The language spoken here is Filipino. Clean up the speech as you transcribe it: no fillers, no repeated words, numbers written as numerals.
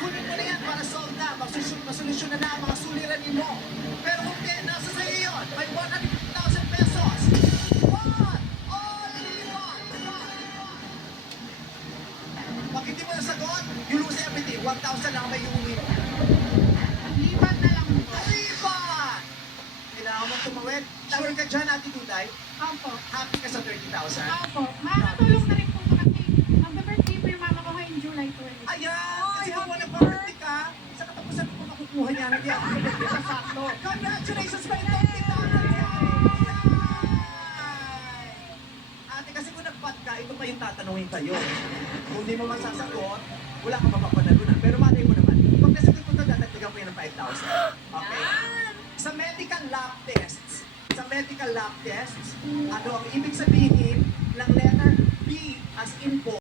kunin mo na yan para solve na, masolusyon na ang mga suliranin mo. Pero kung di, nasa sa'yo yun, may 150,000 pesos. One! All in one! Pag hindi mo nasagot, you lose everything. 1,000 lang may iuwi mo. Lipat na lang po. Lipat! Kailangan mo tumawid. Sure ka dyan, Ate Duday? Opo. Happy ka sa 30,000? Opo. Makakatulong na rin po ko kasi mag-birthday po yung mama ko ngayong July 20. Ayan! Kasi kung wala birthday ka, sa katapusan mo makukuha niya. Hindi ako birthday ka sakto. Congratulations! May 30,000 yan! Ate, kasi kung nagpat ka, ito pa yung tatanungin kayo. Kung di mo masasagot, wala ka mapapanalunan. Pero malay mo naman, pag nasagot mo ito, dadagdagan mo yan ng 5,000. Okay? Sa medical lab tests, ano ang ibig sabihin ng letter B as in boy?